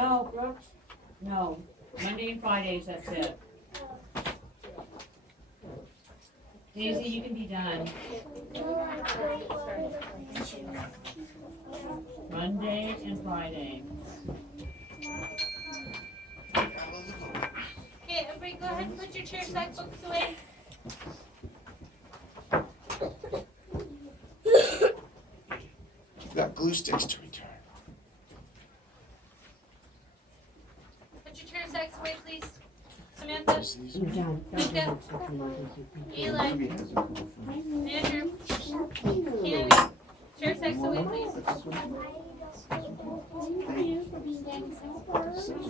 No, Brooks? No. Monday and Fridays, that's it. Daisy, you can be done. Monday and Friday. Okay, everybody go ahead and put your chair side books away. You've got glue sticks to return. Put your chair sacks away, please. Samantha, Mika, Eli, Andrew, Candy. Chair sacks away, please.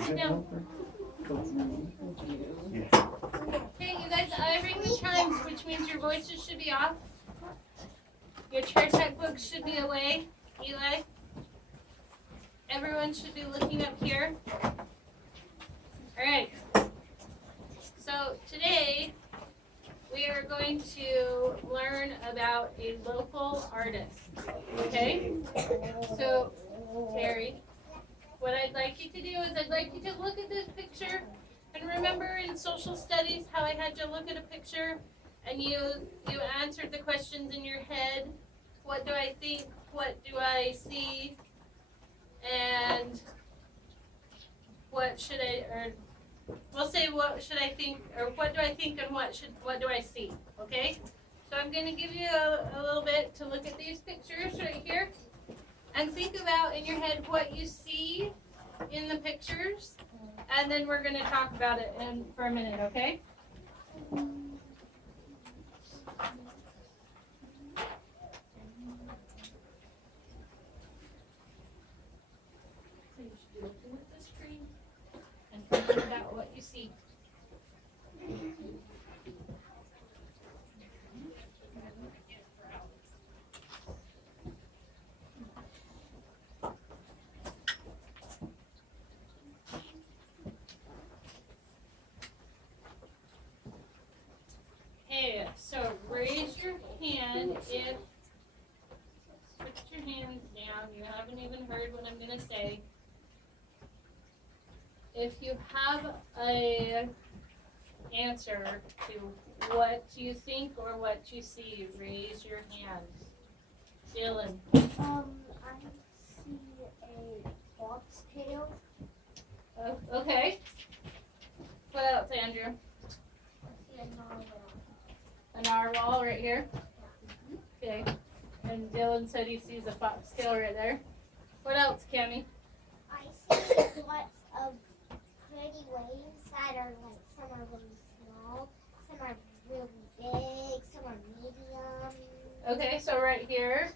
Sit down. Okay, you guys, I ring the chimes, which means your voices should be off. Your chair sack books should be away. Eli. Everyone should be looking up here. Alright. So today we are going to learn about a local artist. Okay? So, Terry, what I'd like you to do is I'd like you to look at this picture and remember in social studies how I had you look at a picture and you answered the questions in your head. What do I think? What do I see? And what should I, or we'll say what should I think, or what do I think and what do I see? Okay? So I'm going to give you a little bit to look at these pictures right here and think about in your head what you see in the pictures, and then we're going to talk about it for a minute, okay? So you should be looking at the screen and thinking about what you see. Okay, so raise your hand if, put your hands down, you haven't even heard what I'm going to say. If you have a answer to what you think or what you see, raise your hand. Dylan. I see a fox tail. Oh, okay. What else, Andrew? I see a narwhal. A narwhal right here. Okay. And Dylan said he sees a foxtail right there. What else, Cammie? I see lots of pretty waves that are like, some are really small, some are really big, some are medium. Okay, so right here,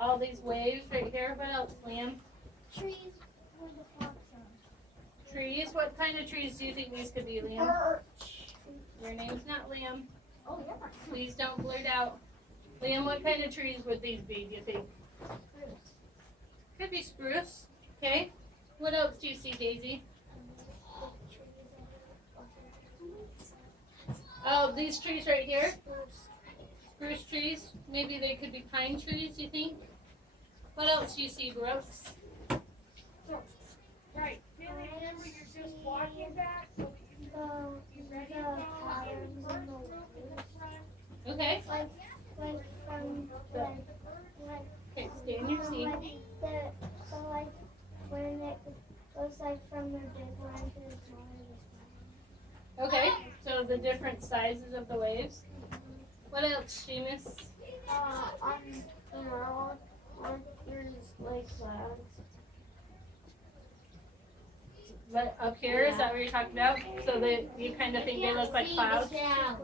all these waves right here. What else, Liam? Trees where the fox are. Trees? What kind of trees do you think these could be, Liam? Birch. Your name's not Liam. Oh, yeah. Please don't blurt out. Liam, what kind of trees would these be, do you think? Spruce. Could be spruce. Okay. What else do you see, Daisy? Oh, these trees right here? Spruce trees? Maybe they could be pine trees, you think? What else do you see, Brooks? Right, Billy, remember you're just walking back so that you can be ready to go. Patterns in the waves. Okay. Like from Okay, stay in your seat. so like when it goes like from the big one to the smaller. Okay, so the different sizes of the waves. What else, Seamus? On the road, there's like clouds. But up here, is that what you're talking about? So that you kind of think they look like clouds? Yeah.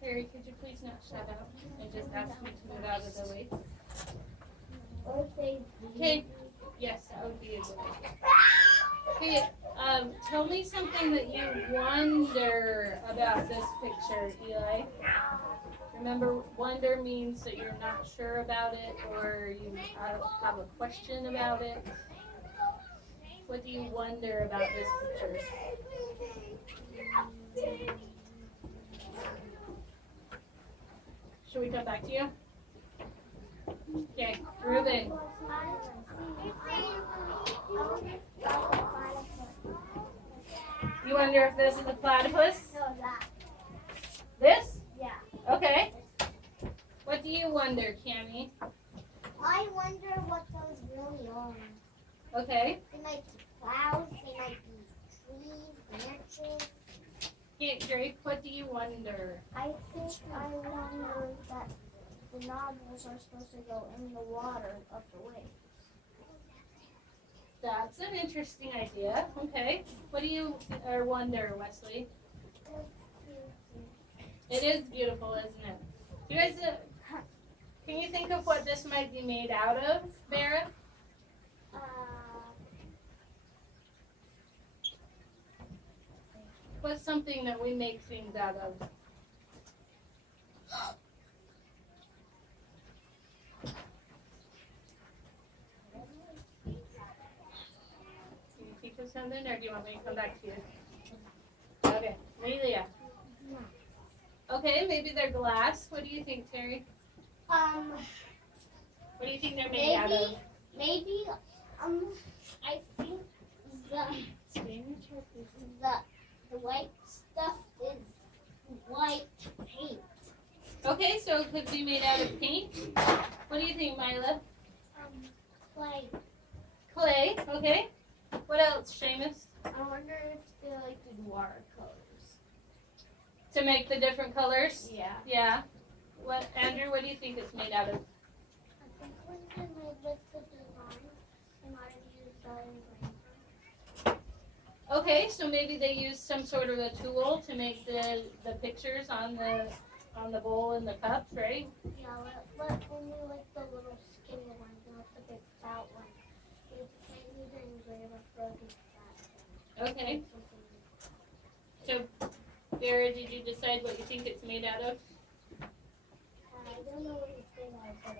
Terry, could you please not shut up and just ask me to move out of the way? Or if they Okay. Yes, that would be a good idea. Okay, tell me something that you wonder about this picture, Eli. Remember, wonder means that you're not sure about it or you have a question about it. What do you wonder about this picture? Should we come back to you? Okay, Ruben. You wonder if this is a platypus? No, that. This? Yeah. Okay. What do you wonder, Cammie? I wonder what those really are. Okay. They might be clouds, they might be trees, branches. Okay, Drake, what do you wonder? I think I wonder that the nodules are supposed to go in the water of the waves. That's an interesting idea. Okay. What do you wonder, Wesley? It is beautiful, isn't it? You guys, can you think of what this might be made out of, Vera? What's something that we make things out of? Can you think of something, or do you want me to come back to you? Okay, Lelia. Okay, maybe they're glass. What do you think, Terry? What do you think they're made out of? Maybe, I think the white stuff is white paint. Okay, so it could be made out of paint. What do you think, Mila? Like, Clay, okay. What else, Seamus? I wonder if they like did watercolors. To make the different colors? Yeah. Yeah. What, Andrew, what do you think it's made out of? I think when they made like the design, they might have used that in green. Okay, so maybe they used some sort of a tool to make the pictures on the bowl and the cups, right? Yeah, but only like the little skinny ones, not the big fat ones. You can't use an engraver for a big fat thing. Okay. So, Vera, did you decide what you think it's made out of? I don't know what it's made out of, but I'm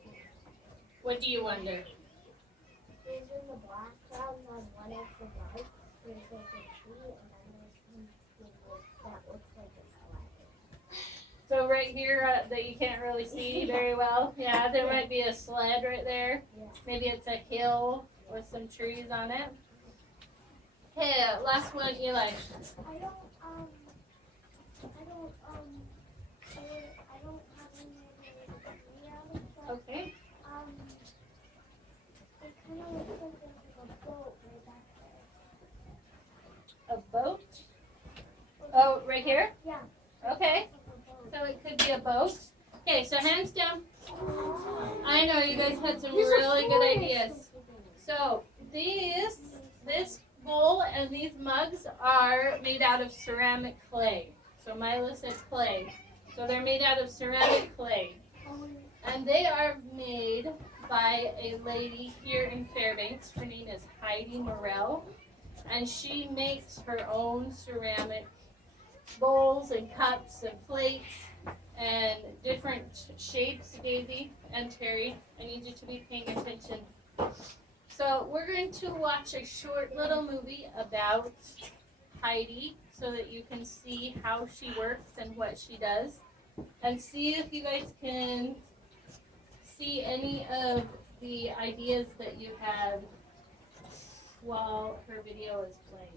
confused. What do you wonder? There's in the black clouds on one of the lights, there's like a tree, and then there's one that looks like a sled. So right here that you can't really see very well. Yeah, there might be a sled right there. Yeah. Maybe it's a hill with some trees on it. Okay, last one, Eli. I don't have any idea, but, Okay. it kind of looks like there's a boat right back there. A boat? Oh, right here? Yeah. Okay. Like a boat. So it could be a boat. Okay, so hands down. I know you guys had some really good ideas. So this bowl and these mugs are made out of ceramic clay. So Mila said clay. So they're made out of ceramic clay. And they are made by a lady here in Fairbanks. Her name is Heidi Morell. And she makes her own ceramic bowls and cups and plates and different shapes. Daisy and Terry, I need you to be paying attention. So we're going to watch a short little movie about Heidi so that you can see how she works and what she does, and see if you guys can see any of the ideas that you had while her video is playing.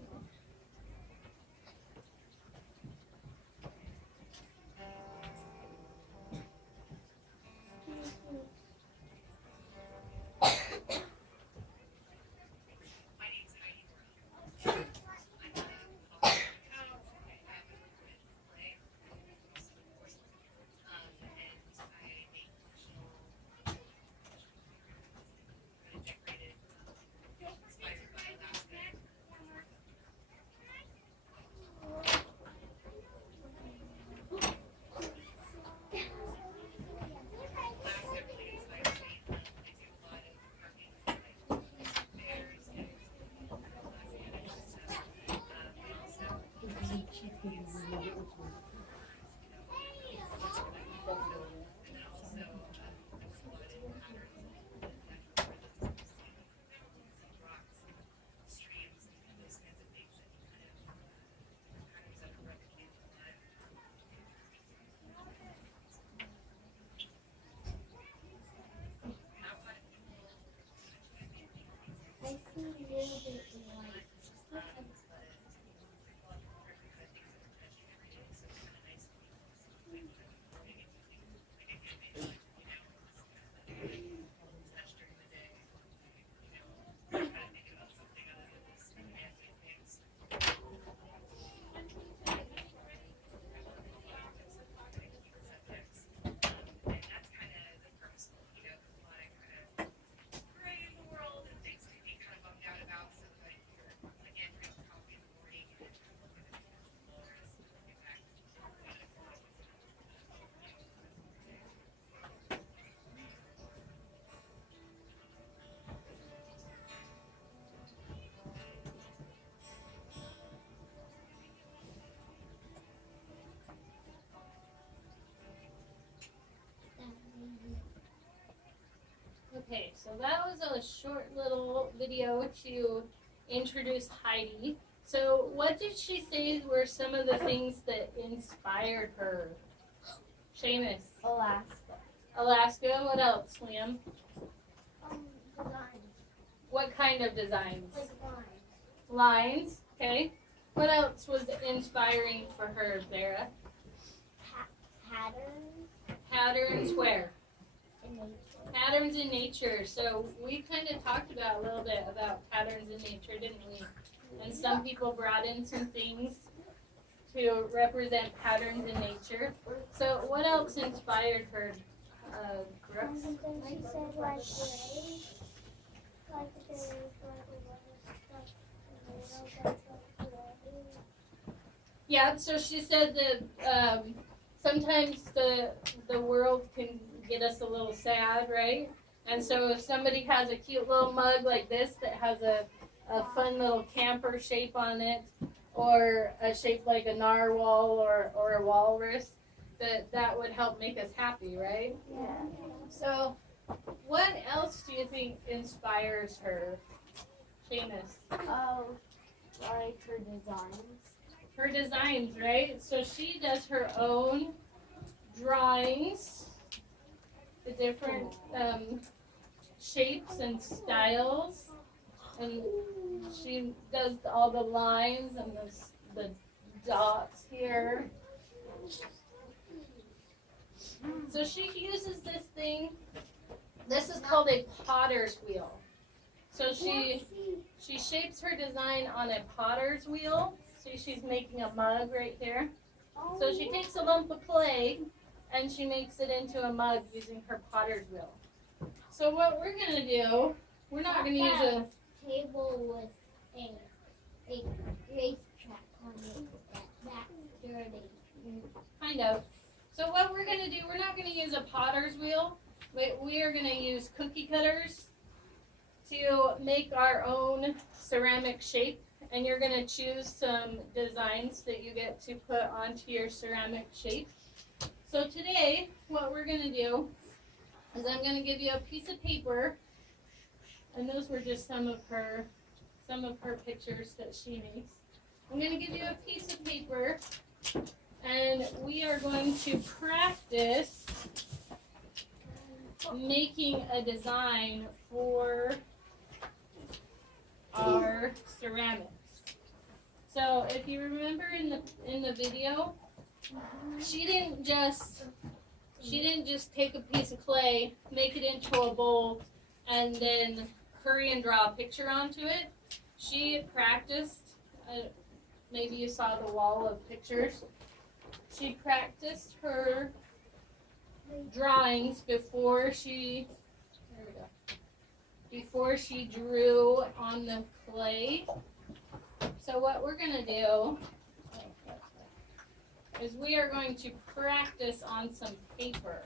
So that was a short little video to introduce Heidi. So what did she say were some of the things that inspired her? Seamus. Alaska. Alaska, what else, Liam? Design. What kind of designs? Like lines. Lines, okay. What else was inspiring for her, Vera? Patterns. Patterns where? In nature. Patterns in nature. So we kind of talked about a little bit about patterns in nature, didn't we? And some people brought in some things to represent patterns in nature. So what else inspired her, Brooks? She said like gray. Like the stuff. Yeah, so she said that sometimes the world can get us a little sad, right? And so if somebody has a cute little mug like this that has a fun little camper shape on it, or a shape like a narwhal or a walrus, that would help make us happy, right? Yeah. So what else do you think inspires her, Seamus? Oh, like her designs. Her designs, right? So she does her own drawings, the different shapes and styles, and she does all the lines and the dots here. So she uses this thing. This is called a potter's wheel. So she shapes her design on a potter's wheel. See, she's making a mug right there. So she takes a lump of clay and she makes it into a mug using her potter's wheel. So what we're gonna do, we're not gonna use a table with a racetrack on it. That's dirty. kind of. So what we're gonna do, we're not gonna use a potter's wheel. We are gonna use cookie cutters to make our own ceramic shape. And you're going to choose some designs that you get to put onto your ceramic shape. So today, what we're going to do is I'm going to give you a piece of paper. And those were just some of her pictures that she makes. I'm going to give you a piece of paper. And we are going to practice making a design for our ceramics. So if you remember in the video, she didn't just take a piece of clay, make it into a bowl, and then hurry and draw a picture onto it. She practiced. Maybe you saw the wall of pictures. She practiced her drawings before she drew on the clay. So what we're going to do is we are going to practice on some paper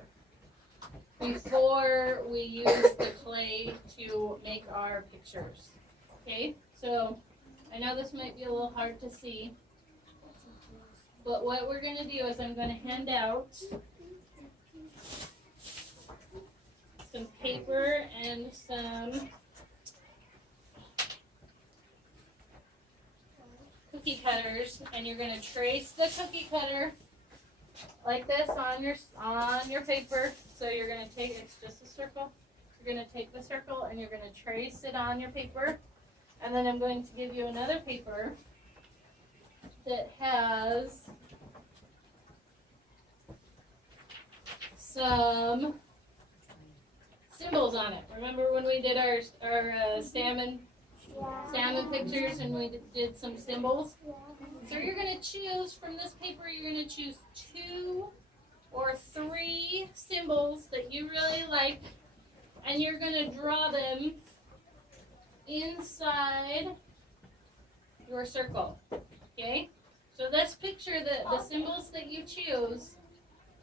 before we use the clay to make our pictures. Okay, so I know this might be a little hard to see, but what we're going to do is I'm going to hand out some paper and some cookie cutters, and you're going to trace the cookie cutter like this on your paper. So you're going to take, it's just a circle. You're going to take the circle and you're going to trace it on your paper. And then I'm going to give you another paper that has some symbols on it. Remember when we did our salmon pictures and we did some symbols? So you're going to choose from this paper, you're going to choose 2 or 3 symbols that you really like, and you're going to draw them inside your circle. Okay? So this picture, the symbols that you choose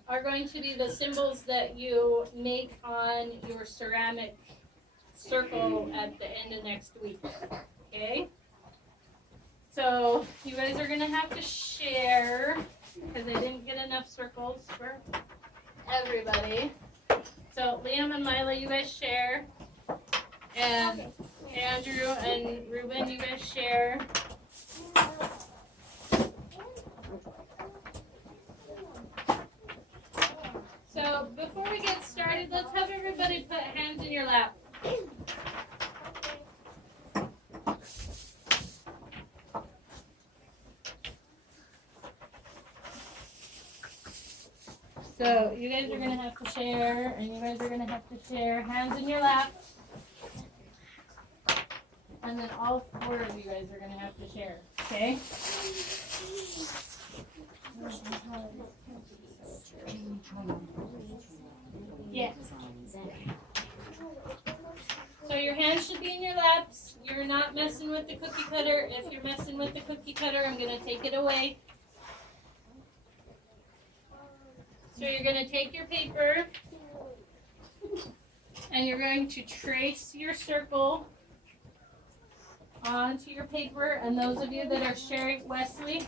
are going to be the symbols that you make on your ceramic circle at the end of next week. Okay? So you guys are going to have to share because I didn't get enough circles for everybody. So Liam and Mila, you guys share. And Andrew and Ruben, you guys share. So before we get started, let's have everybody put hands in your lap. So you guys are going to have to share, and you guys are going to have to share hands in your lap. And then all four of you guys are going to have to share, okay? Yes. So your hands should be in your laps. You're not messing with the cookie cutter. If you're messing with the cookie cutter, I'm going to take it away. So you're going to take your paper and you're going to trace your circle onto your paper. And those of you that are sharing, Wesley,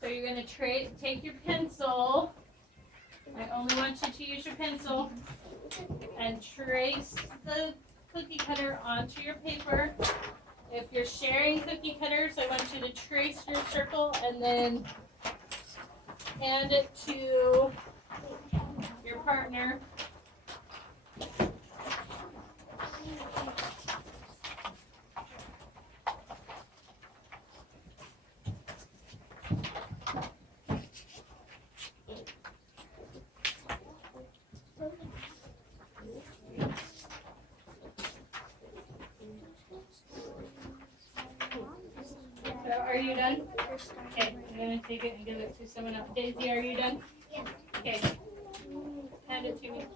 so you're going to take your pencil. I only want you to use your pencil and trace the cookie cutter onto your paper. If you're sharing cookie cutters, I want you to trace your circle and then hand it to your partner. So are you done? Okay, I'm going to take it and give it to someone else. Daisy, are you done? Yeah. Okay. Hand it to me.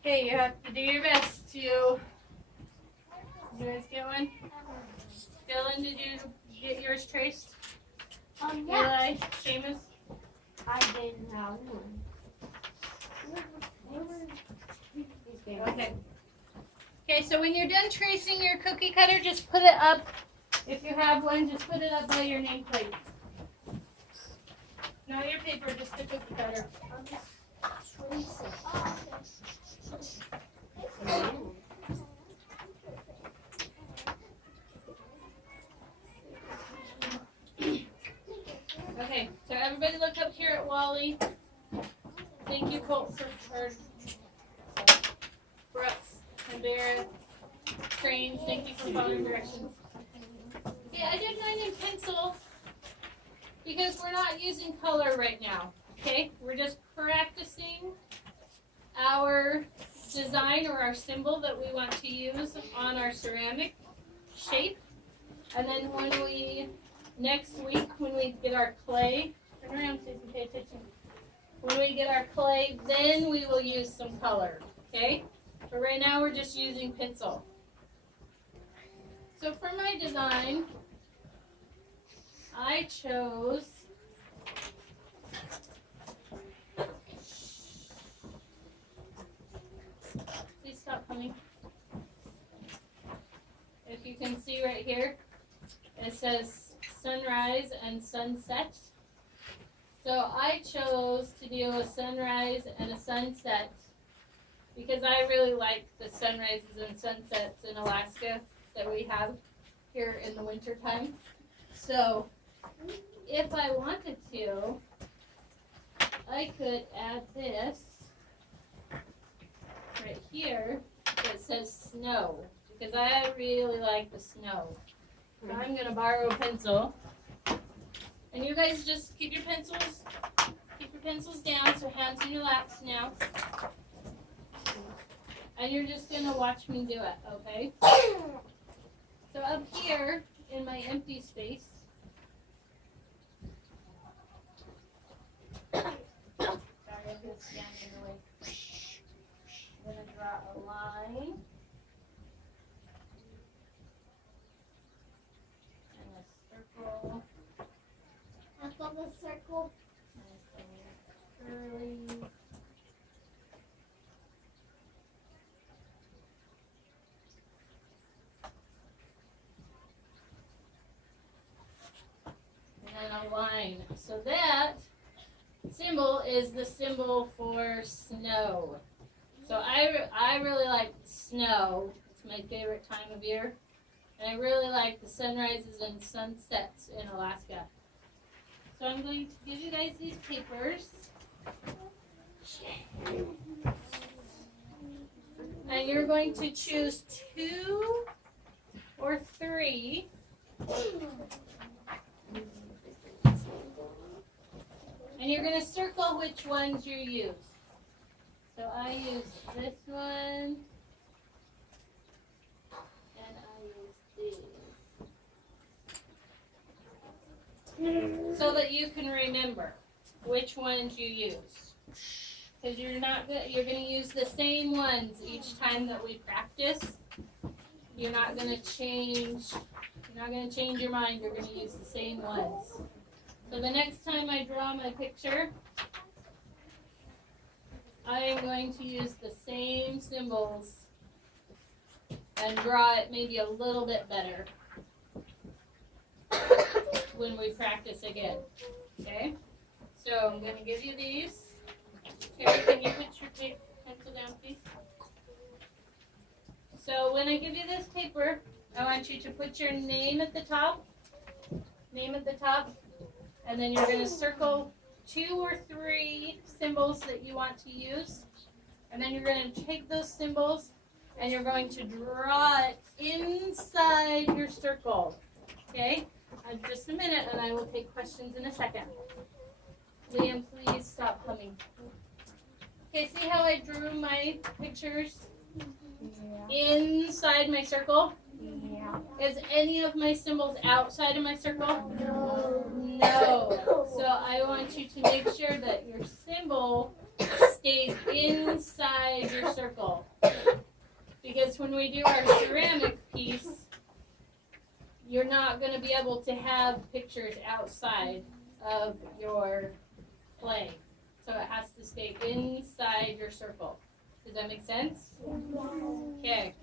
Okay, you have to do your best to... You guys get one? Dylan, did you get yours traced? Yeah. Eli, Seamus? I didn't have one. Okay. Okay, so when you're done tracing your cookie cutter, just put it up. If you have one, just put it up by your nameplate. Not your paper, just the cookie cutter. Okay, so everybody look up here at Wally. Thank you, Colt, for Brooks and Barrett. Strange, thank you for following directions. Yeah, I did mine in pencil because we're not using color right now. Okay, we're just practicing our design or our symbol that we want to use on our ceramic shape. And then next week when we get our clay, turn around so you can pay attention. When we get our clay, then we will use some color, okay? But right now we're just using pencil. So for my design, I chose please stop coming. If you can see right here, it says sunrise and sunset. So I chose to do a sunrise and a sunset because I really like the sunrises and sunsets in Alaska that we have here in the winter time. So if I wanted to, I could add this right here that says snow because I really like the snow. So I'm going to borrow a pencil. And you guys just keep your pencils down, so hands in your laps now. And you're just going to watch me do it, okay? So up here in my empty space, sorry, I'm going to stand in the way. I'm going to draw a line. And a circle. Up on the circle. Nice and curly. line. So that symbol is the symbol for snow. So I really like snow. It's my favorite time of year. And I really like the sunrises and sunsets in Alaska. So I'm going to give you guys these papers. And you're going to choose 2 or 3. And you're going to circle which ones you use. So I use this one. And I use these. So that you can remember which ones you use. Because you're going to use the same ones each time that we practice. You're not going to change your mind. You're going to use the same ones. So the next time I draw my picture, I am going to use the same symbols and draw it maybe a little bit better when we practice again. Okay? So I'm going to give you these. Terry, can you put your pencil down, please? So when I give you this paper, I want you to put your name at the top. Name at the top. And then you're going to circle 2 or 3 symbols that you want to use. And then you're going to take those symbols and you're going to draw it inside your circle. Okay? Just a minute and I will take questions in a second. Liam, please stop humming. Okay, see how I drew my pictures inside my circle? Yeah. Is any of my symbols outside of my circle? No. So I want you to make sure that your symbol stays inside your circle. Because when we do our ceramic piece, you're not going to be able to have pictures outside of your clay. So it has to stay inside your circle. Does that make sense? Okay.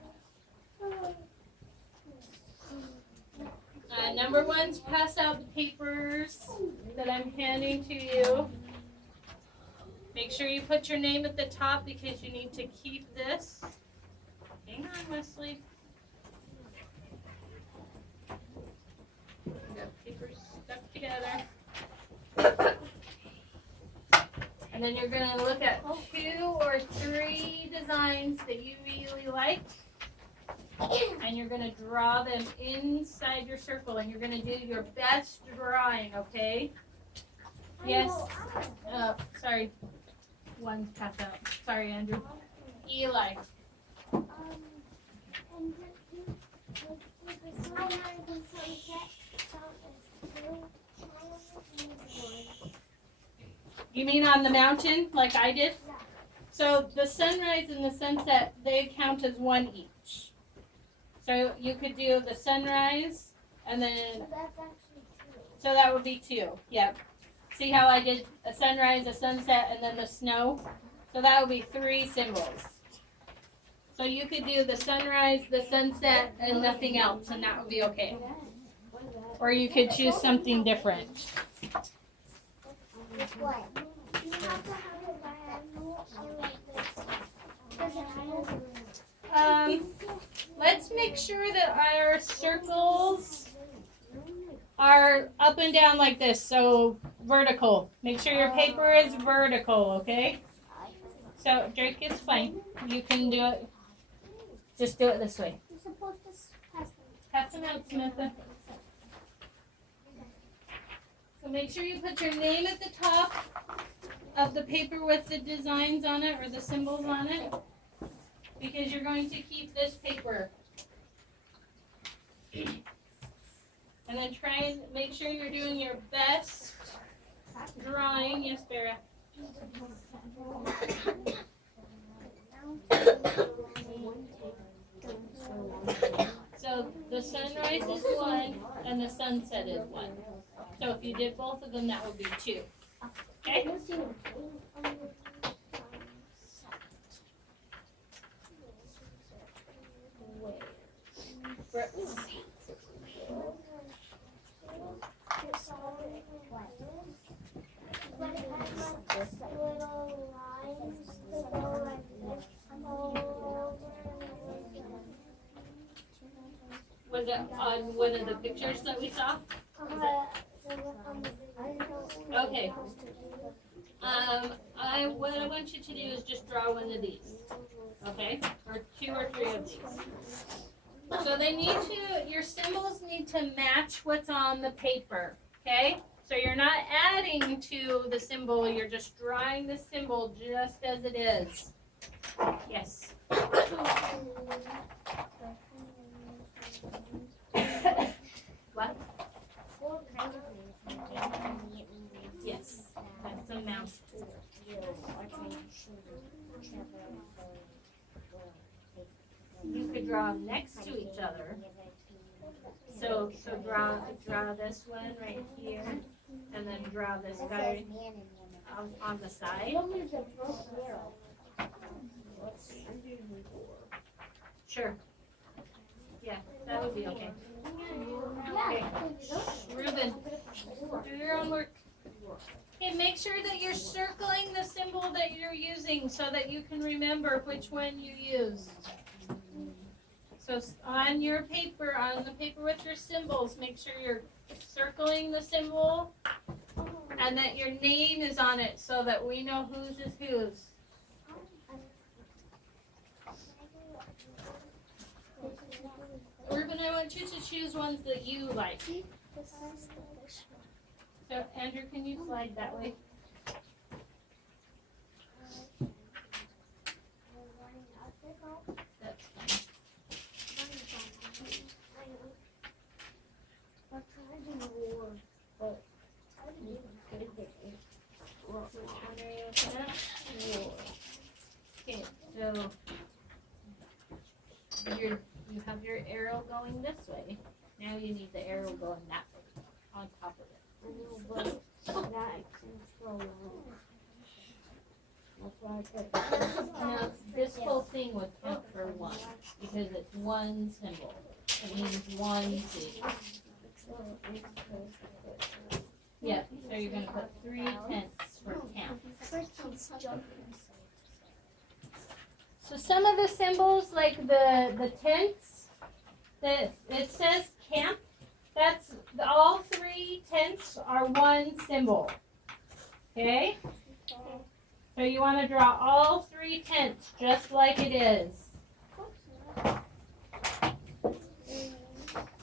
Number 1's pass out the papers that I'm handing to you. Make sure you put your name at the top because you need to keep this. Hang on, Wesley. We got papers stuck together. And then you're going to look at 2 or 3 designs that you really like. And you're going to draw them inside your circle. And you're going to do your best drawing, okay? Yes. Sorry. 1's passed out. Sorry, Andrew. Eli. You mean on the mountain, like I did? So the sunrise and the sunset, they count as 1 each. So you could do the sunrise, and then, so that would be 2. Yep. See how I did a sunrise, a sunset, and then the snow? So that would be 3 symbols. So you could do the sunrise, the sunset, and nothing else, and that would be okay. Or you could choose something different. Let's make sure that our circles are up and down like this, so vertical. Make sure your paper is vertical, okay? So Drake, it's fine. You can do it. Just do it this way. You're supposed to Pass them out, Samantha. So make sure you put your name at the top of the paper with the designs on it or the symbols on it, because you're going to keep this paper. And then try and make sure you're doing your best drawing. Yes, Vera. So the sunrise is 1 and the sunset is 1. So if you did both of them, that would be 2. Okay? little lines that go like this all over. Was it on one of the pictures that we saw? Okay. What I want you to do is just draw one of these, okay? Or 2 or 3 of these. So your symbols need to match what's on the paper, okay? So you're not adding to the symbol, you're just drawing the symbol just as it is. Yes. What? Yes, that's a mouse. You could draw them next to each other. So draw this one right here, and then draw this guy on the side. Sure. Yeah, that would be okay. Okay. Ruben, do your own work. Okay, make sure that you're circling the symbol that you're using so that you can remember which one you used. So on your paper, on the paper with your symbols, make sure you're circling the symbol and that your name is on it so that we know whose is whose. Ruben, I want you to choose ones that you like. So, Andrew, can you slide that way? That's fine. Okay, so you have your arrow going this way. Now you need the arrow going that way, on top of it. Now, this whole thing would count for 1, because it's one symbol. It means one seed. Yeah, so you're going to put 3/10 for count. So some of the symbols, like the tenths, it says camp. That's all 3/10 are one symbol. Okay? So you want to draw all 3/10 just like it is.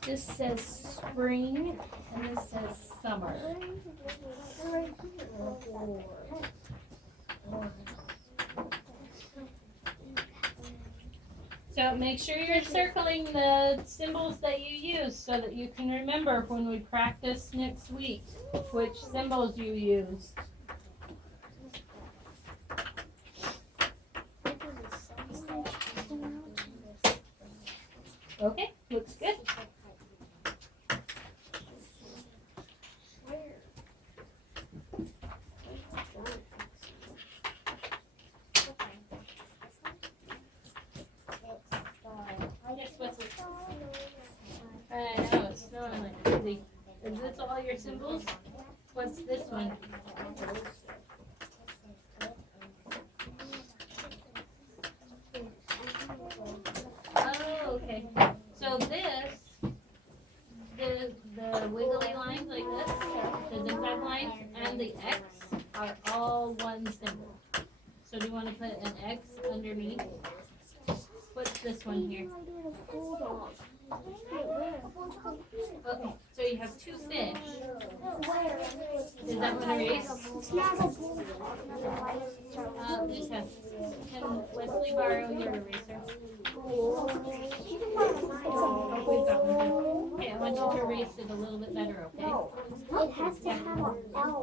This says spring and this says summer. So make sure you're circling the symbols that you use so that you can remember when we practice next week which symbols you use. Okay, looks good. Yes, Wesley. I know, it's snowing like crazy. Is this all your symbols? What's this one? Oh, okay. So this, the wiggly lines like this, the zigzag lines, and the X are all one symbol. So do you want to put an X underneath? What's this one here? Okay, so you have 2 fish. Is that one erased? Lisa, can Wesley borrow your eraser? We've got one. Okay, I want you to erase it a little bit better, okay? It has to have an L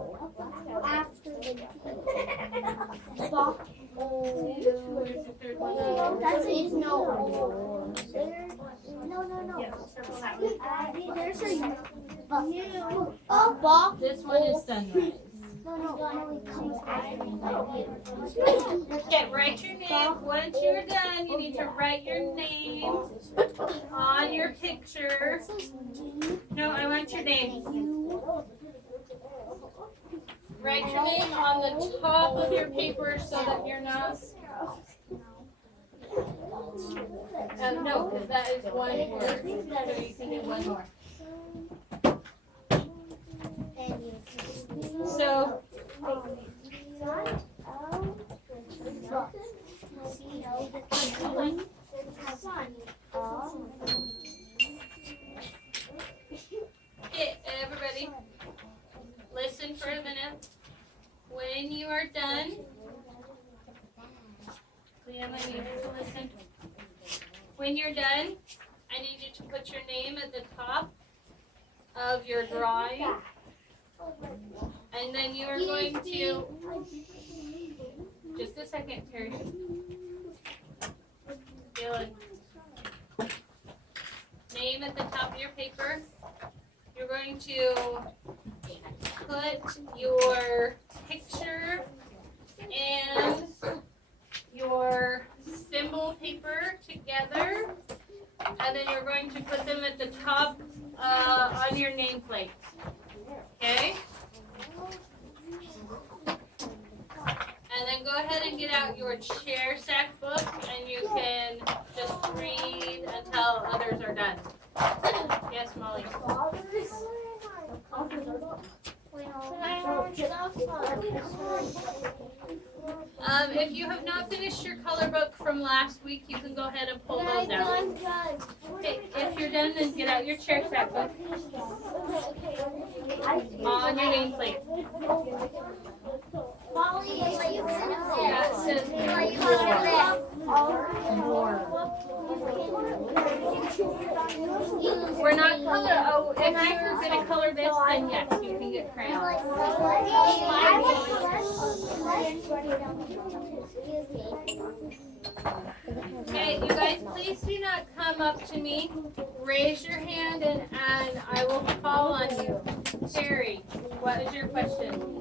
after the T. Where's the third one? That's it. No. No. There's a ball. This one is sunrise. No, it comes after. Okay, write your name. Once you're done, you need to write your name on your picture. No, I want your name. write your name on the top of your paper so that you're not. No, because that is one word. So you can do one more. So okay, everybody, listen for a minute. When you are done, Liam, I need you to listen. When you're done, I need you to put your name at the top of your drawing. And then you are going to, just a second, Terry. Dylan. Name at the top of your paper. You're going to put your picture and your symbol paper together, and then you're going to put them at the top on your nameplate. Okay? And then go ahead and get out your chair sack book, and you can just read until others are done. Yes, Molly. If you have not finished your color book from last week, you can go ahead and pull those out. Okay, if you're done, then get out your chair sack book on your nameplate. Yeah, it says we're not color. Oh, if you're gonna color this, then yes, you can get crayons. Okay, you guys, please do not come up to me. Raise your hand and I will call on you. Terry, what is your question?